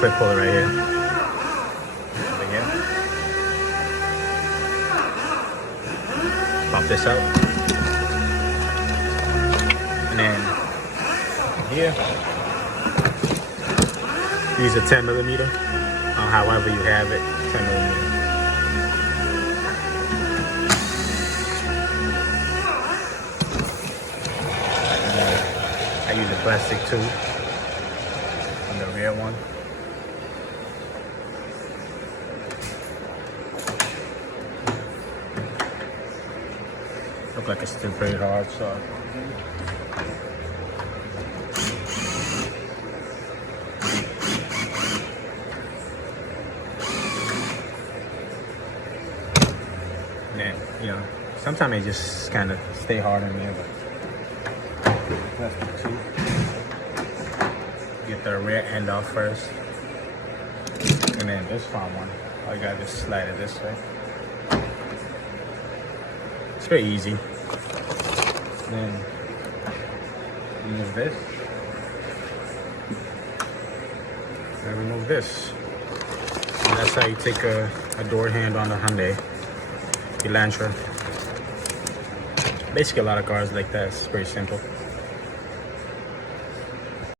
clip puller right here. Over here. Pop this out. And then here, use a 10 millimeter. However you have it, 10 millimeter. I use a plastic tube on the rear one. Look like it's still pretty hard, so. And then, you know, sometimes they just kind of stay hard in there, but plastic tube. Get the rear end off first. And then this front one, all you gotta just slide it this way. It's very easy. And then remove this. And remove this. And that's how you take a door hand on the Hyundai Elantra. Basically a lot of cars like that. It's pretty simple.